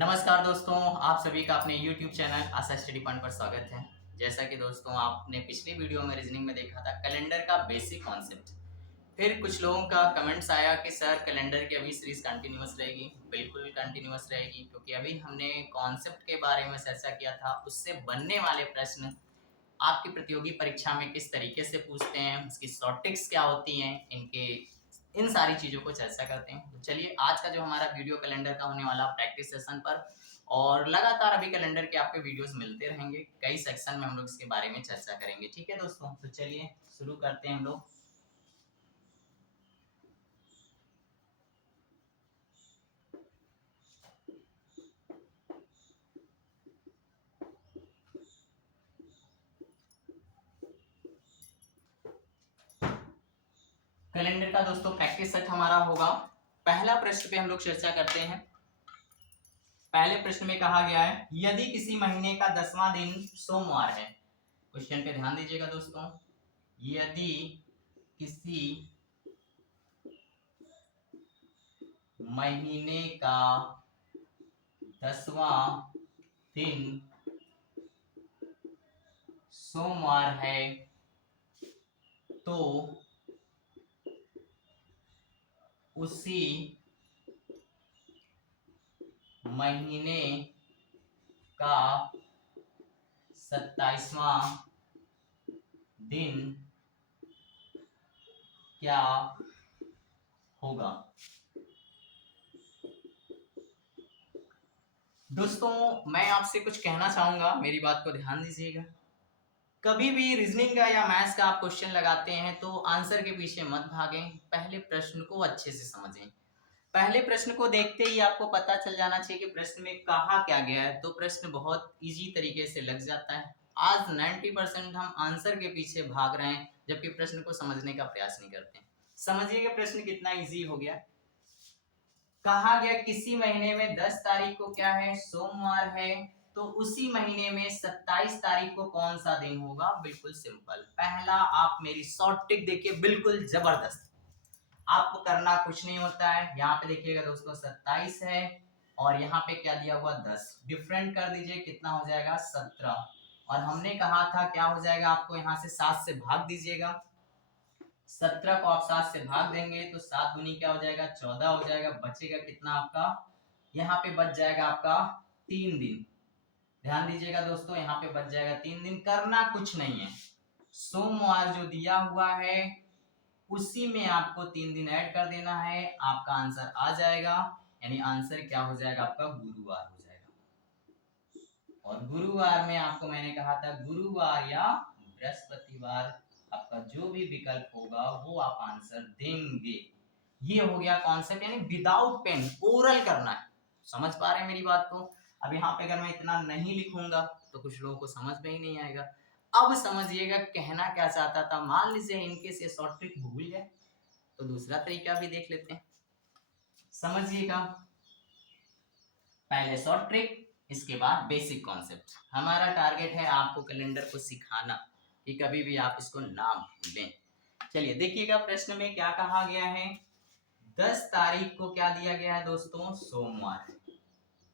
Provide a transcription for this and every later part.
नमस्कार दोस्तों, आप सभी का अपने YouTube चैनल आशा स्टडी पॉइंट पर स्वागत है। जैसा कि दोस्तों आपने पिछली वीडियो में रीजनिंग में देखा था कैलेंडर का बेसिक कॉन्सेप्ट। फिर कुछ लोगों का कमेंट्स आया कि सर कैलेंडर की अभी सीरीज कंटिन्यूअस रहेगी। बिल्कुल कंटिन्यूअस रहेगी, क्योंकि अभी हमने कॉन्सेप्ट के बारे में चर्चा किया था। उससे बनने वाले प्रश्न आपकी प्रतियोगी परीक्षा में किस तरीके से पूछते हैं, उसकी शॉर्ट ट्रिक्स क्या होती हैं, इन सारी चीज़ों को चर्चा करते हैं। तो चलिए, आज का जो हमारा वीडियो कैलेंडर का होने वाला प्रैक्टिस सेशन पर, और लगातार अभी कैलेंडर के आपके वीडियोस मिलते रहेंगे। कई सेक्शन में हम लोग इसके बारे में चर्चा करेंगे। ठीक है दोस्तों, तो चलिए शुरू करते हैं हम लोग। कैलेंडर का दोस्तों प्रैक्टिस सेट हमारा होगा। पहला प्रश्न पे हम लोग चर्चा करते हैं। पहले प्रश्न में कहा गया है, यदि किसी महीने का 10वां दिन सोमवार है। क्वेश्चन पे ध्यान दीजिएगा दोस्तों। यदि किसी महीने का 10वां दिन सोमवार है तो उसी महीने का 27वां दिन क्या होगा। दोस्तों मैं आपसे कुछ कहना चाहूंगा, मेरी बात को ध्यान दीजिएगा। कभी भी रीजनिंग का या मैथ्स का आप क्वेश्चन लगाते हैं तो आंसर के पीछे मत भागें, पहले प्रश्न को अच्छे से समझें। पहले प्रश्न को देखते ही आपको पता चल जाना चाहिए कि प्रश्न में कहा क्या गया है, तो प्रश्न बहुत इजी तरीके से लग जाता है। आज 90% हम आंसर के पीछे भाग रहे हैं, जबकि प्रश्न को समझने का प्रयास नहीं करते। समझिए कि प्रश्न कितना इजी हो गया। कहा गया किसी महीने में 10 तारीख को क्या है, सोमवार है, तो उसी महीने में 27 तारीख को कौन सा दिन होगा। बिल्कुल सिंपल। पहला आप मेरी शॉर्ट ट्रिक देखिए, बिल्कुल जबरदस्त। आपको करना कुछ नहीं होता है। यहाँ पे देखिएगा दोस्तों 27 है और यहाँ पे क्या दिया हुआ 10, डिफरेंट कर दीजिए, कितना हो जाएगा 17। और हमने कहा था क्या हो जाएगा, आपको यहाँ से 7 से भाग दीजिएगा। 17 को आप 7 से भाग देंगे तो 7 दूनी क्या हो जाएगा, 14 हो जाएगा। बचेगा कितना आपका, यहाँ पे बच जाएगा आपका 3 दिन। ध्यान दीजिएगा दोस्तों, यहाँ पे बच जाएगा 3 दिन। करना कुछ नहीं है, सोमवार जो दिया हुआ है उसी में आपको 3 दिन ऐड कर देना है, आपका आंसर आ जाएगा। यानी आंसर क्या हो जाएगा, आपका गुरुवार हो जाएगा। और गुरुवार में आपको मैंने कहा था गुरुवार या बृहस्पतिवार, आपका जो भी विकल्प होगा वो आप आंसर देंगे। ये हो गया कॉन्सेप्ट, यानी विदाउट पेन ओरल करना है। समझ पा रहे हैं मेरी बात को। अब यहाँ पे अगर मैं इतना नहीं लिखूंगा तो कुछ लोगों को समझ में ही नहीं आएगा। अब समझिएगा कहना क्या चाहता था। मान लीजिए इनकेस ये शॉर्ट ट्रिक भूल गए तो दूसरा तरीका भी देख लेते हैं। समझिएगा, पहले शॉर्ट ट्रिक, इसके बाद बेसिक कॉन्सेप्ट। हमारा टारगेट है आपको कैलेंडर को सिखाना कि कभी भी आप इसको ना भूलें। चलिए देखिएगा प्रश्न में क्या कहा गया है। 10 तारीख को क्या दिया गया है दोस्तों, सोमवार।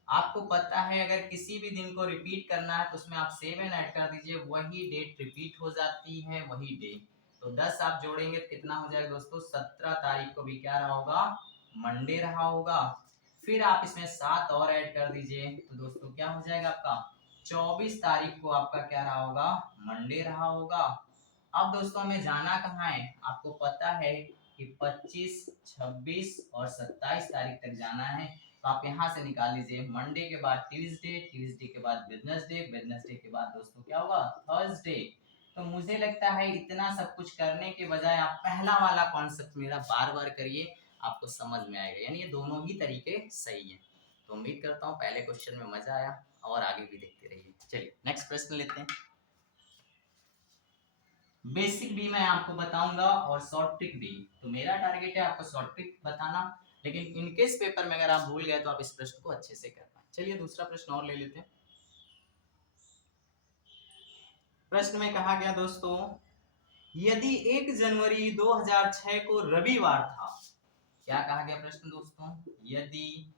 आपको पता है अगर किसी भी दिन को रिपीट करना है तो उसमें आप 7 ऐड कर दीजिए, वही डेट रिपीट हो जाती है, वही डे। तो 10 आप जोड़ेंगे तो कितना हो जाएगा दोस्तों, 17 तारीख को भी क्या रहा होगा, मंडे रहा होगा। फिर आप इसमें 7 और ऐड कर दीजिए तो दोस्तों क्या हो जाएगा आपका, 24 तारीख को आपका क्या रहा होगा, मंडे रहा होगा। अब दोस्तों हमें जाना कहाँ है, आपको पता है कि 25, 26 और 27 तारीख तक जाना है। तो आप यहाँ से निकाल लीजिए, मंडे के बाद ट्यूसडे, ट्यूसडे के बाद वेडनेसडे, वेडनेसडे के बाद दोस्तों क्या होगा, थर्सडे। तो मुझे लगता है इतना सब कुछ करने के बजाय आप पहला वाला कॉन्सेप्ट मेरा बार बार करिए, आपको समझ में आएगा। यानी ये दोनों ही तरीके सही है। तो उम्मीद करता हूँ पहले क्वेश्चन में मजा आया और आगे भी देखते रहिए। चलिए नेक्स्ट प्रश्न लेते हैं। बेसिक भी मैं आपको बताऊंगा और शॉर्ट ट्रिक भी। तो मेरा टारगेट है आपको शॉर्ट ट्रिक बताना, लेकिन इनकेस पेपर में अगर आप भूल गए तो आप इस प्रश्न को अच्छे से कर पाए। चलिए दूसरा प्रश्न और ले लेते हैं। प्रश्न में कहा गया दोस्तों, यदि 1 जनवरी 2006 को रविवार था। क्या कहा गया प्रश्न दोस्तों, यदि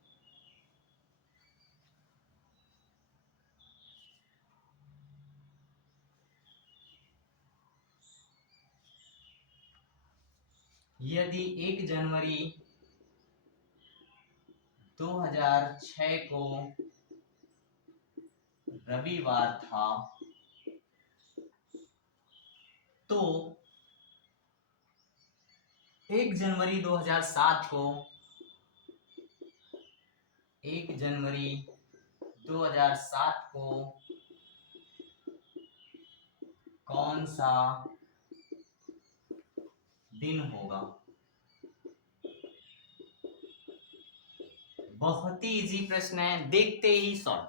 यदि 1 जनवरी 2006 को रविवार था तो 1 जनवरी 2007 को 1 जनवरी 2007 को कौन सा दिन होगा? बहुत ही इजी प्रश्न है, देखते ही सॉल्व।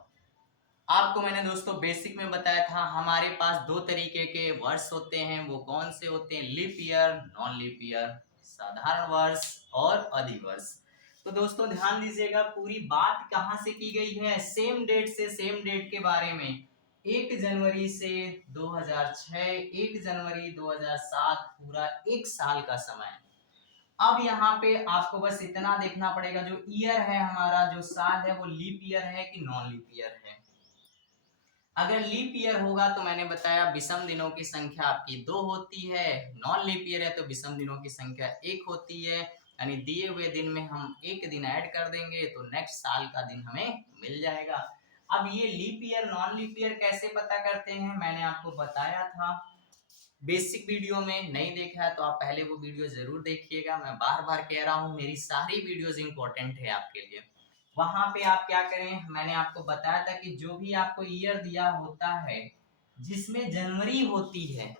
आपको मैंने दोस्तों बेसिक में बताया था हमारे पास दो तरीके के वर्ष होते हैं, वो कौन से होते हैं? Leap year, non leap year, साधारण वर्ष और अधिवर्ष। तो दोस्तों ध्यान दीजिएगा, पूरी बात कहां से की गई है? सेम डेट से, सेम डेट के बारे में। 1 जनवरी से 2006, 1 जनवरी 2007, पूरा एक साल का समय। अब यहाँ पे आपको बस इतना देखना पड़ेगा, जो ईयर है हमारा, जो साल है, वो लीप ईयर है कि नॉन लीप ईयर है। अगर लीप ईयर होगा तो मैंने बताया विषम दिनों की संख्या आपकी 2 होती है, नॉन लीप ईयर है तो विषम दिनों की संख्या 1 होती है। यानी दिए हुए दिन में हम एक दिन ऐड कर देंगे तो नेक्स्ट साल का दिन हमें मिल जाएगा। अब ये leap year non leap year कैसे पता करते हैं, मैंने आपको बताया था बेसिक वीडियो में। नहीं देखा है तो आप पहले वो वीडियो जरूर देखिएगा। मैं बार बार कह रहा हूँ, मेरी सारी वीडियोस इंपॉर्टेंट है आपके लिए। वहां पे आप क्या करें, मैंने आपको बताया था कि जो भी आपको ईयर दिया होता है जिसमें जनवरी होती है,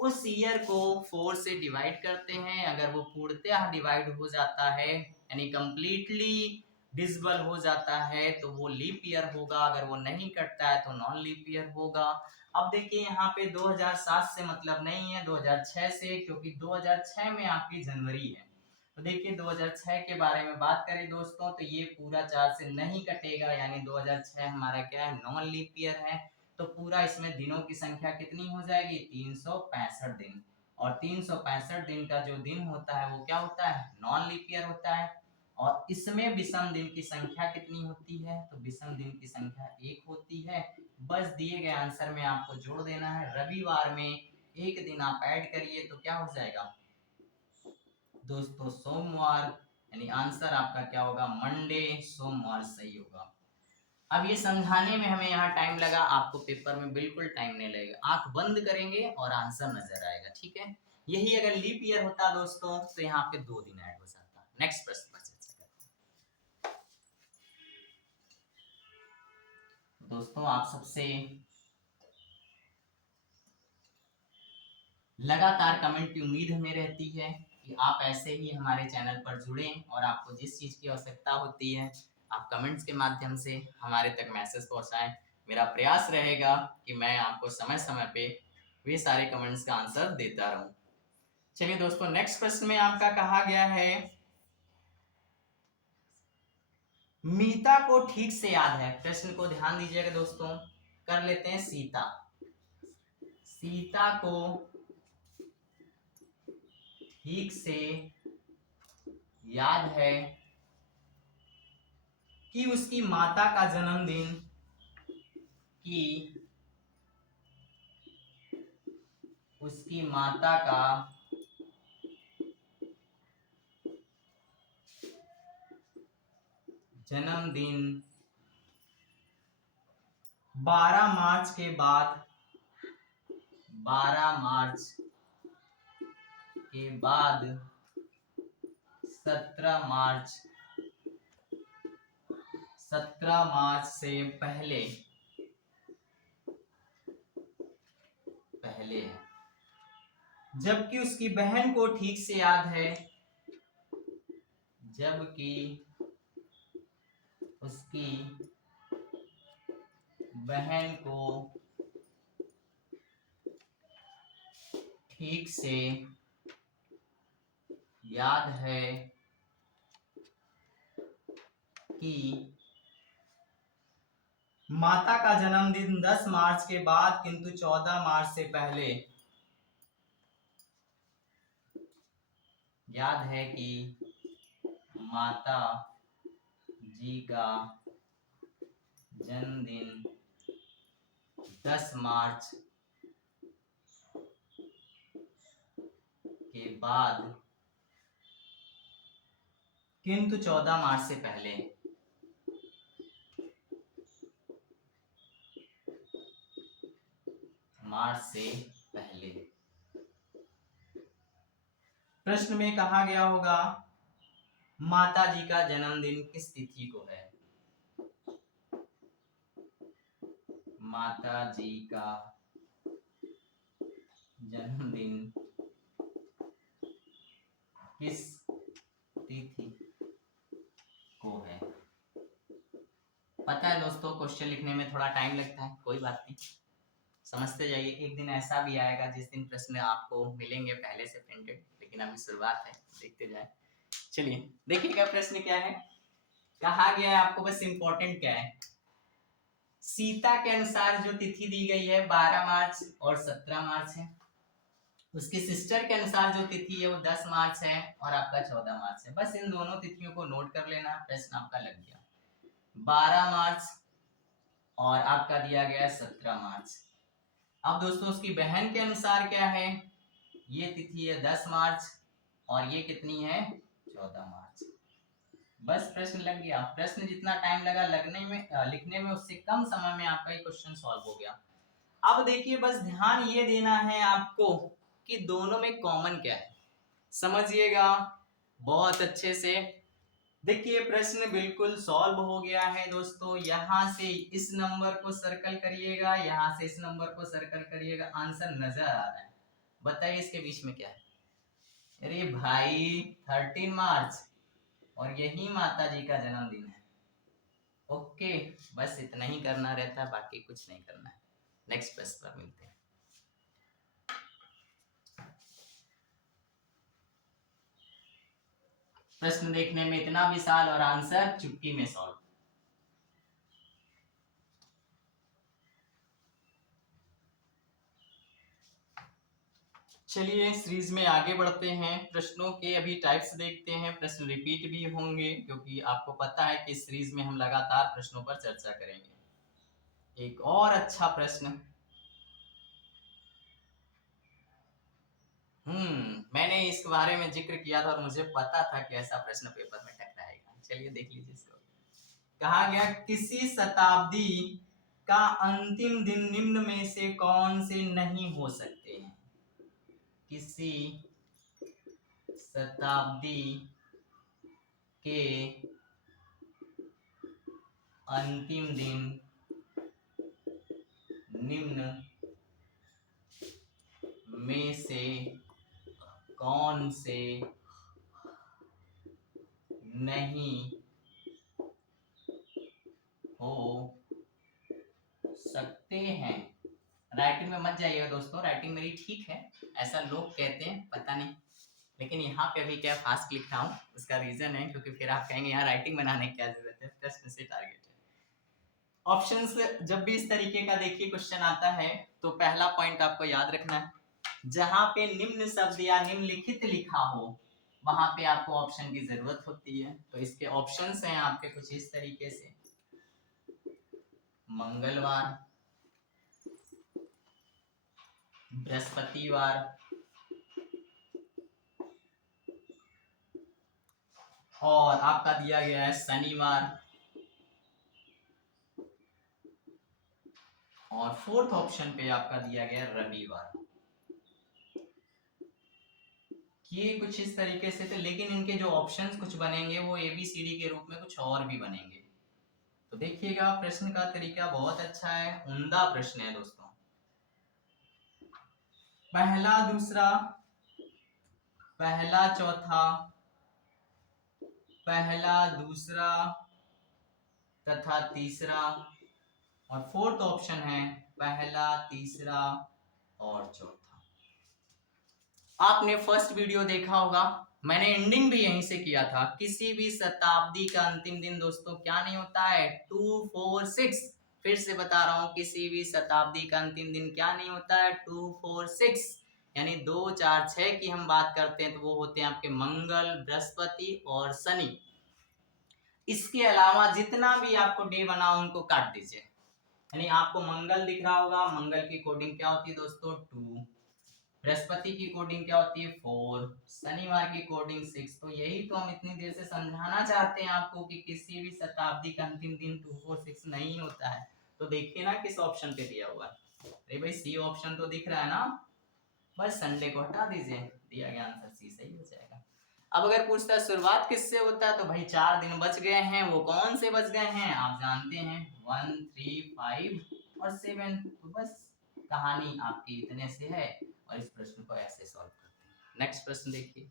उस ईयर को 4 से डिवाइड करते हैं। अगर वो पूर्णतः डिवाइड हो जाता है, यानी कंप्लीटली डिविजिबल हो जाता है, तो वो लीप ईयर होगा। अगर वो नहीं कटता है तो नॉन लीप ईयर होगा। अब देखिए यहाँ पे 2007 से मतलब नहीं है, 2006 से, क्योंकि 2006 में आपकी जनवरी है। तो देखिए 2006 के बारे में बात करें दोस्तों, तो ये पूरा 4 से नहीं कटेगा, यानी 2006 हमारा क्या है? नॉन लीप ईयर है। तो पूरा इसमें दिनों की संख्या कितनी हो जाएगी? 365 दिन। और 365 दिन का जो दिन होता है वो क्या होता है? नॉन लीप ईयर होता है। और इसमें विषम दिन की संख्या कितनी होती है? तो विषम दिन की संख्या 1 होती है। बस दिए गए आंसर में आपको जोड़ देना है, रविवार में एक दिन आप ऐड करिए तो क्या हो जाएगा दोस्तों? सोमवार। यानी आंसर आपका क्या होगा? मंडे, सोमवार सही होगा। अब ये समझाने में हमें यहाँ टाइम लगा, आपको पेपर में बिल्कुल टाइम नहीं लगेगा। आंख बंद करेंगे और आंसर नजर आएगा, ठीक है? यही अगर लीप ईयर होता दोस्तों तो यहाँ पे 2 दिन ऐड हो जाता। नेक्स्ट प्रश्न पर चर्चा करते हैं। दोस्तों आप सबसे लगातार कमेंट की उम्मीद हमें रहती है कि आप ऐसे ही हमारे चैनल पर जुड़ें, और आपको जिस चीज़ की आवश्यकता होती है आप कमेंट्स के माध्यम से हमारे तक मैसेज पहुंचाएं। मेरा प्रयास रहेगा कि मैं आपको समय समय पे वे सारे कमेंट्स का आंसर देता रहूं। चलिए दोस्तों, नेक्स्ट प्रश्न में आपका कहा गया है, मीता को ठीक से याद है। प्रश्न को ध्यान दीजिएगा दोस्तों, कर लेते हैं सीता। सीता को ठीक से याद है कि उसकी माता का जन्मदिन कि उसकी माता का जन्मदिन 12 मार्च के बाद 12 मार्च के बाद 17 मार्च 17 मार्च से पहले पहले है। जबकि उसकी बहन को ठीक से याद है, जबकि उसकी बहन को ठीक से याद है कि माता का जन्मदिन 10 मार्च के बाद किंतु 14 मार्च से पहले। याद है कि माता जी का जन्मदिन 10 मार्च के बाद किंतु 14 मार्च से पहले। मार्च से पहले। प्रश्न में कहा गया होगा माता जी का जन्मदिन किस तिथि को है? माता जी का जन्मदिन किस तिथि को है? पता है दोस्तों, क्वेश्चन लिखने में थोड़ा टाइम लगता है, कोई बात नहीं, समझते जाइए। एक दिन ऐसा भी आएगा जिस दिन प्रश्न आपको मिलेंगे पहले से प्रिंटेड, लेकिन अभी शुरुआत है, देखते जाए। चलिए देखिएगा प्रश्न क्या है। कहा गया है आपको, बस इंपॉर्टेंट क्या है, सीता के अनुसार जो तिथि दी गई है 12 मार्च और 17 मार्च है। उसकी सिस्टर के अनुसार जो तिथि है वो 10 मार्च है और आपका 14 मार्च है। बस इन दोनों तिथियों को नोट कर लेना, प्रश्न आपका लग गया। 12 मार्च और आपका दिया गया है 17 मार्च। अब दोस्तों उसकी बहन के अनुसार क्या है, ये तिथि है 10 मार्च और ये कितनी है, 14 मार्च। बस प्रश्न लग गया। प्रश्न जितना टाइम लगा लगने में लिखने में, उससे कम समय में आपका ये क्वेश्चन सॉल्व हो गया। अब देखिए बस ध्यान ये देना है आपको कि दोनों में कॉमन क्या है, समझिएगा बहुत अच्छे से। देखिए प्रश्न बिल्कुल सॉल्व हो गया है दोस्तों। यहाँ से इस नंबर को सर्कल करिएगा, यहाँ से इस नंबर को सर्कल करिएगा, आंसर नजर आ रहा है। बताइए इसके बीच में क्या है? अरे भाई 13 मार्च और यही माता जी का जन्मदिन है। ओके, बस इतना ही करना रहता है, बाकी कुछ नहीं करना है। नेक्स्ट प्रश्न पर मिलते हैं। प्रश्न देखने में इतना विशाल और आंसर चुटकी में सॉल्व। चलिए सीरीज में आगे बढ़ते हैं। प्रश्नों के अभी टाइप्स देखते हैं, प्रश्न रिपीट भी होंगे क्योंकि आपको पता है कि सीरीज में हम लगातार प्रश्नों पर चर्चा करेंगे। एक और अच्छा प्रश्न, मैंने इस बारे में जिक्र किया था और मुझे पता था कि ऐसा प्रश्न पेपर में टकराएगा। चलिए देख लीजिए इसको। कहा गया किसी शताब्दी का अंतिम दिन निम्न में से कौन से नहीं हो सकते हैं? किसी शताब्दी के अंतिम दिन निम्न में से कौन से नहीं हो सकते हैं? राइटिंग में मत जाइएगा दोस्तों, राइटिंग मेरी ठीक है, ऐसा लोग कहते हैं, पता नहीं, लेकिन यहाँ पे अभी क्या फास्ट लिख रहा हूँ, उसका रीजन है क्योंकि फिर आप कहेंगे यहाँ राइटिंग बनाने की क्या जरूरत है, प्रश्न से टारगेट है। ऑप्शंस जब भी इस तरीके का देखिए क्वेश्चन आता है तो पहला पॉइंट आपको याद रखना है, जहां पे निम्न शब्द या निम्नलिखित लिखा हो वहां पे आपको ऑप्शन की जरूरत होती है। तो इसके ऑप्शंस हैं आपके कुछ इस तरीके से, मंगलवार, बृहस्पतिवार, और आपका दिया गया है शनिवार, और फोर्थ ऑप्शन पे आपका दिया गया है रविवार। ये कुछ इस तरीके से थे, लेकिन इनके जो ऑप्शंस कुछ बनेंगे वो ABCD के रूप में कुछ और भी बनेंगे। तो देखिएगा प्रश्न का तरीका बहुत अच्छा है, उम्दा प्रश्न है दोस्तों। पहला दूसरा, पहला चौथा, पहला दूसरा तथा तीसरा, और फोर्थ ऑप्शन है पहला तीसरा और चौथा। आपने फर्स्ट वीडियो देखा होगा, मैंने एंडिंग भी यहीं से किया था। किसी भी शताब्दी का अंतिम दिन दोस्तों क्या नहीं होता है, 2 4 6। फिर से बता रहा हूं, किसी भी शताब्दी का अंतिम दिन क्या नहीं होता है, 2 4 6, यानी 2 4 6 की हम बात करते हैं तो वो होते हैं आपके मंगल, बृहस्पति और शनि। इसके अलावा जितना भी आपको डे बना उनको काट दीजिए। यानी आपको मंगल दिख रहा होगा, मंगल की कोडिंग क्या होती है दोस्तों, 2, बृहस्पति की कोडिंग क्या होती है 4, शनिवार की कोडिंग 6। तो यही तो हम इतनी देर से समझाना चाहते हैं आपको कि किसी भी शताब्दी का अंतिम दिन 2 4 6 नहीं होता है। तो देखिए ना किस ऑप्शन पे दिया हुआ है। अरे भाई सी ऑप्शन तो दिख रहा है ना, बस संडे को हटा दीजिए, दिया गया आंसर सी सही हो जाएगा। अब अगर पूछता है शुरुआत किससे होता है, तो भाई 4 दिन बच गए हैं, वो कौन से बच गए हैं आप जानते हैं, 1 3 5 और 7। तो बस कहानी आपकी इतने से है और इस प्रश्न को ऐसे सॉल्व करते हैं। नेक्स्ट प्रश्न देखिए,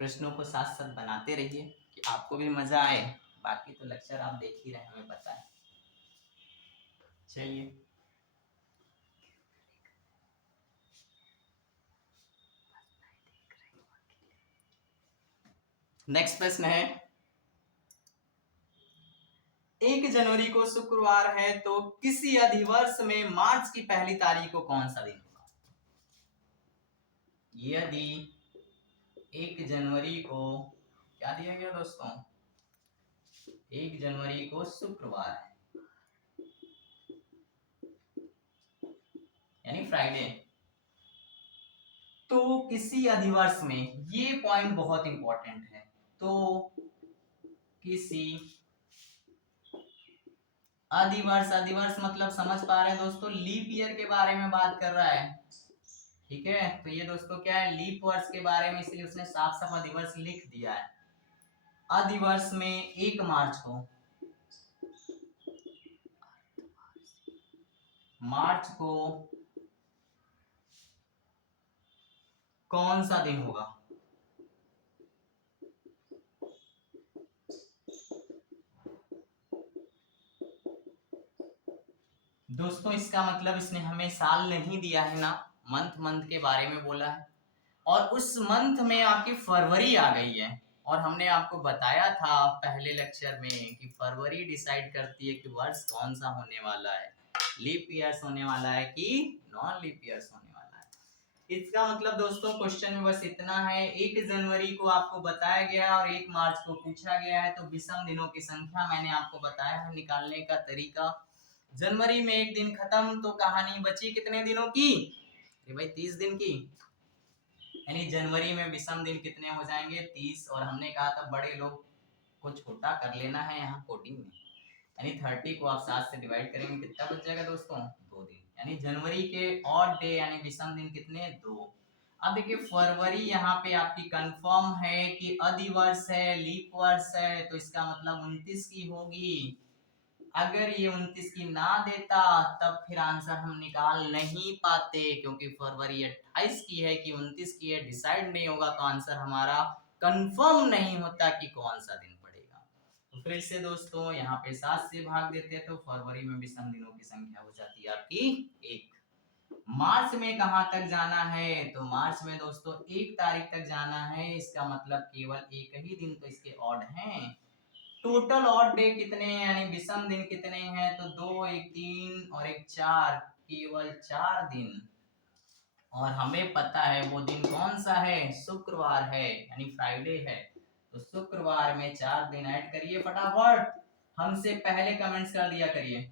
प्रश्नों को साथ साथ बनाते रहिए कि आपको भी मजा आए, बाकी तो लेक्चर आप देख ही रहे हमें पता है। चलिए नेक्स्ट प्रश्न है, 1 जनवरी को शुक्रवार है तो किसी अधिवर्ष में मार्च की पहली तारीख को कौन सा दिन होगा। यदि 1 जनवरी को क्या दिया गया दोस्तों, 1 जनवरी को शुक्रवार है यानी फ्राइडे, तो किसी अधिवर्ष में, ये पॉइंट बहुत इंपॉर्टेंट है, तो किसी अधिवर्ष, अधिवर्ष मतलब समझ पा रहे हैं दोस्तों, लीप ईयर के बारे में बात कर रहा है, ठीक है। तो ये दोस्तों क्या है, लीप वर्ष के बारे में, इसलिए उसने साफ साफ अधिवर्ष लिख दिया है। अधिवर्ष में 1 मार्च को, मार्च को कौन सा दिन होगा, दोस्तों इसका मतलब इसने हमें साल नहीं दिया है ना, मंथ मंथ के बारे में बोला है, और उस मंथ में आपकी फरवरी आ गई है, और हमने आपको बताया था पहले लेक्चर में कि फरवरी डिसाइड करती है कि वर्ष कौन सा होने वाला है, लीप ईयर्स होने वाला है कि नॉन लीप ईयर्स होने वाला है। इसका मतलब दोस्तों क्वेश्चन में बस इतना है, 1 जनवरी को आपको बताया गया और 1 मार्च को पूछा गया है, तो विषम दिनों की संख्या मैंने आपको बताया है निकालने का तरीका। जनवरी में 1 दिन खत्म, तो कहानी बची कितने दिनों की, भाई 30 दिन की, यानी जनवरी में विषम दिन कितने हो जाएंगे 30, और हमने कहा था बड़े लोग को छोटा कर लेना है यहाँ कोडिंग में, यानी 30 को आप 7 से डिवाइड करेंगे, कितना बच जाएगा दोस्तों 2 दिन, यानी जनवरी के ऑड डे यानी विषम दिन कितने 2। अब देखिए फरवरी यहाँ पे आपकी कंफर्म है कि अधिवर्ष है, लीप वर्ष है, तो इसका मतलब 29 की होगी। अगर ये 29 की ना देता तब फिर आंसर हम निकाल नहीं पाते, क्योंकि फरवरी 28 की है कि 29 की है, डिसाइड नहीं होगा, तो आंसर हमारा कंफर्म नहीं होता कि कौन सा दिन पड़ेगा। तो फिर से दोस्तों यहाँ पे 7 से भाग देते हैं, तो फरवरी में विषम दिनों की संख्या हो जाती है आपकी 1। मार्च में कहाँ तक जाना है, तो मार्च में दोस्तों 1 तारीख तक जाना है, इसका मतलब केवल एक ही दिन तो इसके ऑड हैं। टोटल ऑड डे कितने हैं, यानी विषम दिन कितने हैं, तो 2 1 3 और 1 4, केवल 4 दिन, और हमें पता है वो दिन कौन सा है, शुक्रवार है यानी फ्राइडे है। तो शुक्रवार में 4 दिन ऐड करिए फटाफट, हमसे पहले कमेंट्स कर दिया करिए,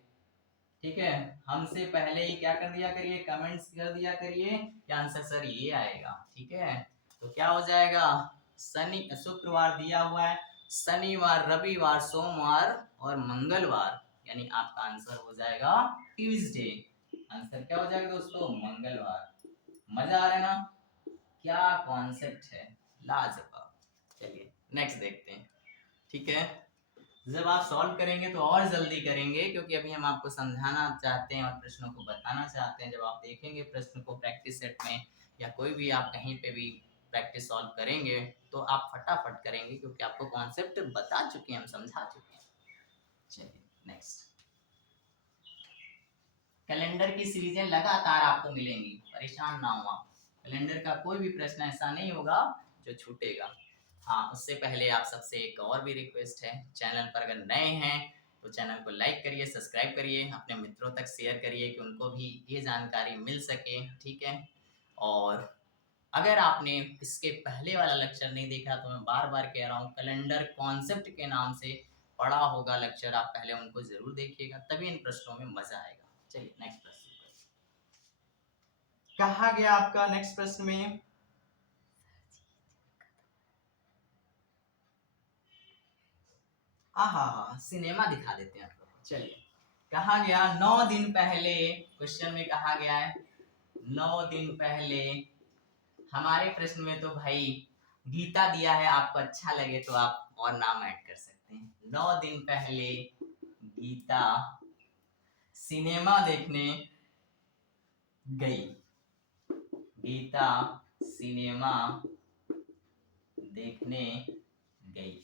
ठीक है, हमसे पहले ही क्या कर दिया करिए, कमेंट्स कर दिया करिए कि आंसर सर ये आएगा, ठीक है। तो क्या हो जाएगा, शनि शुक्रवार दिया हुआ है, शनिवार रविवार सोमवार और मंगलवार, यानी आपका आंसर हो जाएगा ट्यूसडे। आंसर क्या हो जाएगा दोस्तों, मंगलवार। मजा आ रहा है ना, क्या कॉन्सेप्ट है, लाजवाब। चलिए नेक्स्ट देखते हैं, ठीक है। जब आप सॉल्व करेंगे तो और जल्दी करेंगे, क्योंकि अभी हम आपको समझाना चाहते हैं और प्रश्नों को बताना चाहते हैं। जब आप देखेंगे प्रश्न को प्रैक्टिस सेट में या कोई भी आप कहीं पे भी प्रैक्टिस सॉल्व करेंगे तो आप फटाफट करेंगे, क्योंकि आपको कॉन्सेप्ट बता चुके हैं, हम समझा चुके हैं। चलिए नेक्स्ट, कैलेंडर की सीरीजें लगातार आपको मिलेंगी, परेशान ना हो आप, कैलेंडर का कोई भी प्रश्न ऐसा नहीं होगा जो छूटेगा। हाँ उससे पहले आप सबसे एक और भी रिक्वेस्ट है, चैनल पर अगर नए हैं तो चैनल को लाइक करिए, सब्सक्राइब करिए, अपने मित्रों तक शेयर करिए कि उनको भी ये जानकारी मिल सके, ठीक है। और अगर आपने इसके पहले वाला लेक्चर नहीं देखा तो मैं बार बार कह रहा हूँ, कैलेंडर कॉन्सेप्ट के नाम से पढ़ा होगा लेक्चर, आप पहले उनको जरूर देखिएगा, तभी इन प्रश्नों में मजा आएगा। चलिए नेक्स्ट प्रश्न, कहा गया आपका नेक्स्ट प्रश्न में, आहा सिनेमा दिखा देते हैं आपको। चलिए, कहा गया 9 दिन पहले, क्वेश्चन में कहा गया है 9 दिन पहले, हमारे प्रश्न में तो भाई गीता दिया है, आपको अच्छा लगे तो आप और नाम ऐड कर सकते हैं। 9 दिन पहले गीता सिनेमा देखने गई, गीता सिनेमा देखने गई।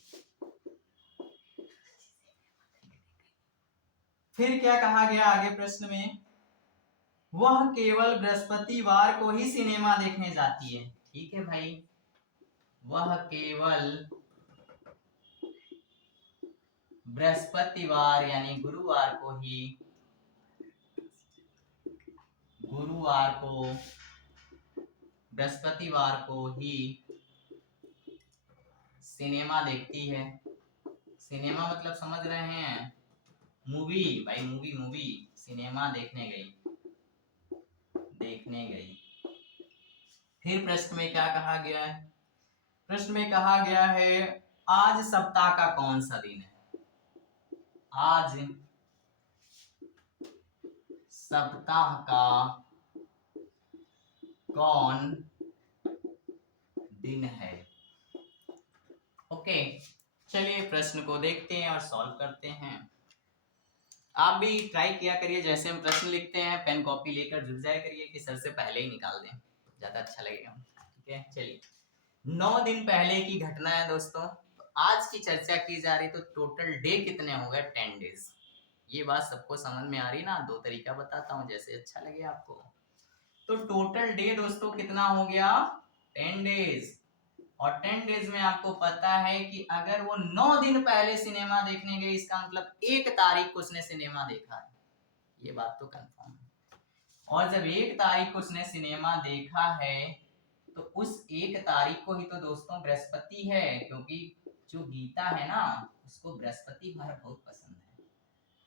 फिर क्या कहा गया आगे प्रश्न में, वह केवल बृहस्पतिवार को ही सिनेमा देखने जाती है। ठीक है भाई, वह केवल बृहस्पतिवार यानी गुरुवार को ही, गुरुवार को, बृहस्पतिवार को ही सिनेमा देखती है। सिनेमा मतलब समझ रहे हैं, मूवी भाई, मूवी मूवी, सिनेमा देखने गई, देखने गई। फिर प्रश्न में क्या कहा गया है, प्रश्न में कहा गया है आज सप्ताह का कौन सा दिन है, आज सप्ताह का कौन दिन है। ओके, चलिए प्रश्न को देखते हैं और सॉल्व करते हैं। आप भी ट्राई किया करिए, जैसे हम प्रश्न लिखते हैं पेन कॉपी लेकर जुट जाया करिए कि सर से पहले ही निकाल दें, ज्यादा अच्छा लगेगा। ठीक है, चलिए 9 दिन पहले की घटना है दोस्तों। तो आज की चर्चा की जा रही, तो टोटल डे कितने हो गए, 10 डेज। ये बात सबको समझ में आ रही ना, दो तरीका बताता हूँ जैसे अच्छा लगे आपको। तो टोटल डे दोस्तों कितना हो गया, 10 डेज। और 10 डेज में आपको पता है कि अगर वो 9 दिन पहले सिनेमा देखने गई, इसका मतलब 1 तारीख को उसने सिनेमा देखा है, ये बात तो कंफर्म है। और जब 1 तारीख को उसने सिनेमा देखा है, तो उस 1 तारीख को ही तो दोस्तों बृहस्पति है, क्योंकि जो गीता है ना, उसको बृहस्पतिवार बहुत पसंद है,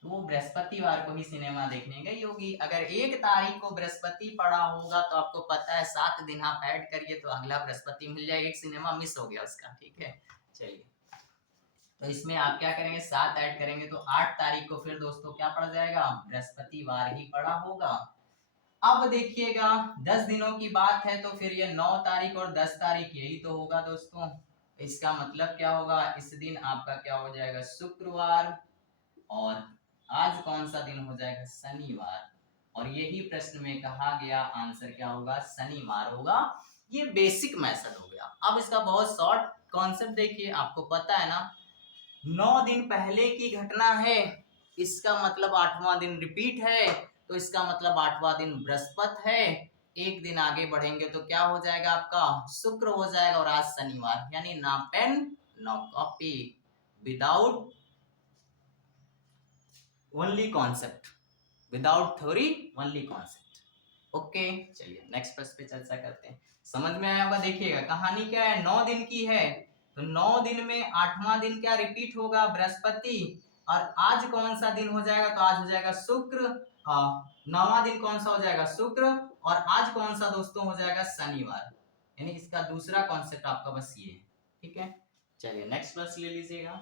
तो वो बृहस्पतिवार को ही सिनेमा देखने गई होगी। अगर 1 तारीख को बृहस्पति पड़ा होगा, तो आपको पता है 7 दिन आप ऐड करिए तो अगला बृहस्पति मिल जाएगा, एक सिनेमा मिस हो गया उसका। ठीक है, चलिए तो इसमें आप क्या करेंगे, 7 ऐड करेंगे तो 8 तारीख को फिर दोस्तों क्या पड़ जाएगा, बृहस्पतिवार ही पड़ा होगा। अब देखिएगा 10 दिनों की बात है, तो फिर ये 9 तारीख और 10 तारीख यही तो होगा दोस्तों। इसका मतलब क्या होगा, इस दिन आपका क्या हो जाएगा, शुक्रवार, और आज कौन सा दिन हो जाएगा, शनिवार। और यही प्रश्न में कहा गया आंसर क्या होगा, शनिवार होगा। ये बेसिक मेथड हो गया। अब इसका बहुत शॉर्ट कॉन्सेप्ट देखिए, आपको पता है ना 9 दिन पहले की घटना है, इसका मतलब 8वां दिन रिपीट है, तो इसका मतलब 8वां दिन बृहस्पति है। एक दिन आगे बढ़ेंगे तो क्या हो जाएगा, आपका शुक्र हो जाएगा, और आज शनिवार, यानी ना पेन ना copy, without only concept, without theory only concept. Okay, चलिए नेक्स्ट प्रश्न पे चर्चा करते हैं। समझ में आया होगा, देखिएगा कहानी क्या है, 9 दिन की है, तो 9 दिन में 8वां दिन क्या रिपीट होगा, बृहस्पति, और आज कौन सा दिन हो जाएगा, तो आज हो जाएगा शुक्र, 9वां दिन कौन सा हो जाएगा, शुक्र, और आज कौन सा दोस्तों हो जाएगा, शनिवार। यानी इसका दूसरा कॉन्सेप्ट आपका बस ये है। ठीक है, चलिए नेक्स्ट प्रश्न ले लीजिएगा।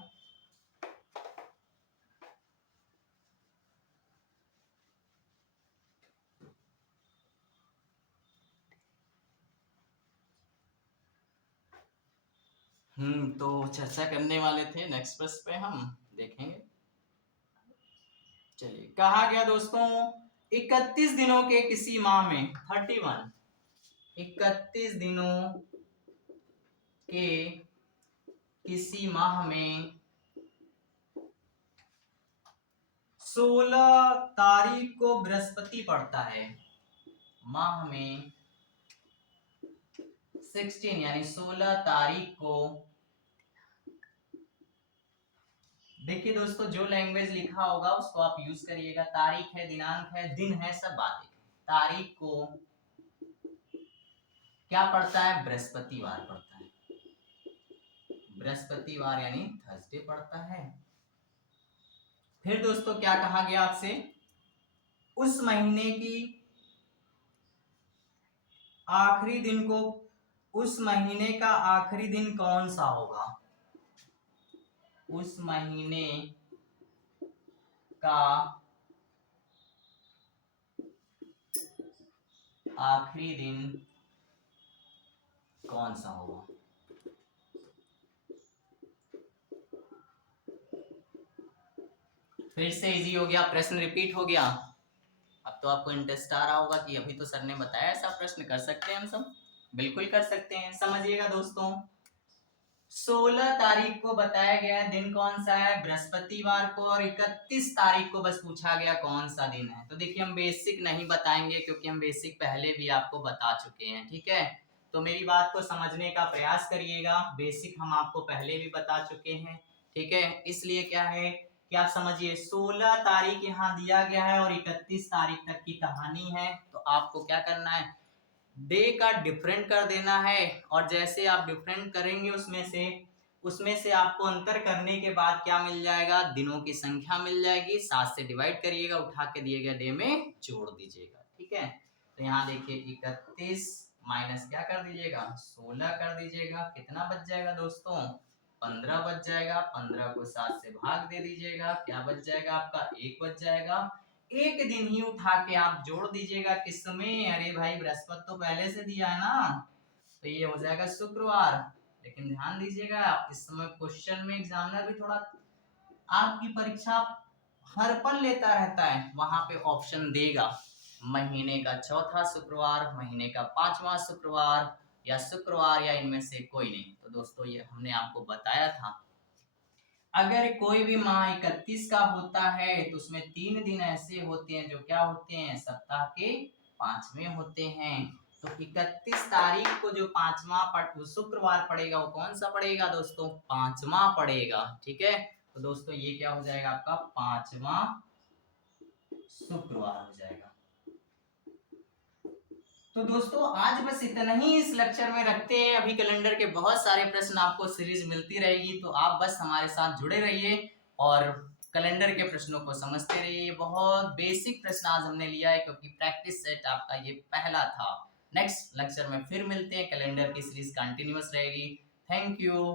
तो चर्चा करने वाले थे नेक्स्ट प्रश्न पे, हम देखेंगे। चलिए, कहा गया दोस्तों 31 दिनों के किसी माह में, 31, 31 दिनों के किसी माह में 16 तारीख को बृहस्पति पड़ता है। माह में 16 यानी 16 तारीख को, देखिए दोस्तों जो लैंग्वेज लिखा होगा उसको आप यूज करिएगा, तारीख है, दिनांक है, दिन है, सब बातें। तारीख को क्या पड़ता है, बृहस्पतिवार पड़ता है, बृहस्पतिवार यानी थर्सडे पड़ता है। फिर दोस्तों क्या कहा गया आपसे, उस महीने की आखिरी दिन को, उस महीने का आखिरी दिन कौन सा होगा? उस महीने का आखिरी दिन कौन सा होगा? फिर से इजी हो गया, प्रश्न रिपीट हो गया। अब तो आपको इंटरेस्ट आ रहा होगा कि अभी तो सर ने बताया ऐसा प्रश्न कर सकते हैं हम सब। बिल्कुल कर सकते हैं। समझिएगा दोस्तों, 16 तारीख को बताया गया दिन कौन सा है? बृहस्पतिवार को। और 31 तारीख को बस पूछा गया कौन सा दिन है। तो देखिए हम बेसिक नहीं बताएंगे क्योंकि हम बेसिक पहले भी आपको बता चुके हैं, ठीक है। तो मेरी बात को समझने का प्रयास करिएगा, बेसिक हम आपको पहले भी बता चुके हैं, ठीक है। इसलिए क्या है कि आप समझिए 16 तारीख यहाँ दिया गया है और 31 तारीख तक की कहानी है। तो आपको क्या करना है, डे का डिफरेंट कर देना है। और जैसे आप डिफरेंट करेंगे उसमें से आपको अंतर करने के बाद क्या मिल जाएगा? दिनों की संख्या मिल जाएगी। 7 से डिवाइड करिएगा, उठा के दिए गए डे में जोड़ दीजिएगा, ठीक है। तो यहाँ देखिए 31 माइनस क्या कर दीजिएगा? 16 कर दीजिएगा। कितना बच जाएगा दोस्तों? 15 बच जाएगा। 15 को 7 से भाग दे दीजिएगा, क्या बच जाएगा आपका? 1 बच जाएगा। एक दिन ही उठा के आप जोड़ दीजिएगा। किसमें? अरे भाई बृहस्पति तो पहले से दिया है ना, तो ये हो जाएगा शुक्रवार। लेकिन ध्यान दीजिएगा इस समय क्वेश्चन में एग्जामिनर भी थोड़ा आपकी परीक्षा हर पल लेता रहता है। वहां पे ऑप्शन देगा महीने का चौथा शुक्रवार, महीने का 5वां शुक्रवार, या शुक्रवार, या इनमें से कोई नहीं। तो दोस्तों ये हमने आपको बताया था, अगर कोई भी माह 31 का होता है तो उसमें 3 दिन ऐसे होते हैं जो क्या होते हैं? सप्ताह के 5वें होते हैं। तो 31 तारीख को जो 5वां शुक्रवार पड़ेगा वो कौन सा पड़ेगा दोस्तों? 5वां पड़ेगा, ठीक है। तो दोस्तों ये क्या हो जाएगा आपका? 5वां शुक्रवार हो जाएगा। तो दोस्तों आज बस इतना ही इस लेक्चर में रखते हैं। अभी कैलेंडर के बहुत सारे प्रश्न आपको सीरीज मिलती रहेगी, तो आप बस हमारे साथ जुड़े रहिए और कैलेंडर के प्रश्नों को समझते रहिए। बहुत बेसिक प्रश्न आज हमने लिया है क्योंकि प्रैक्टिस सेट आपका ये पहला था। नेक्स्ट लेक्चर में फिर मिलते हैं, कैलेंडर की सीरीज कंटिन्यूअस रहेगी। Thank you.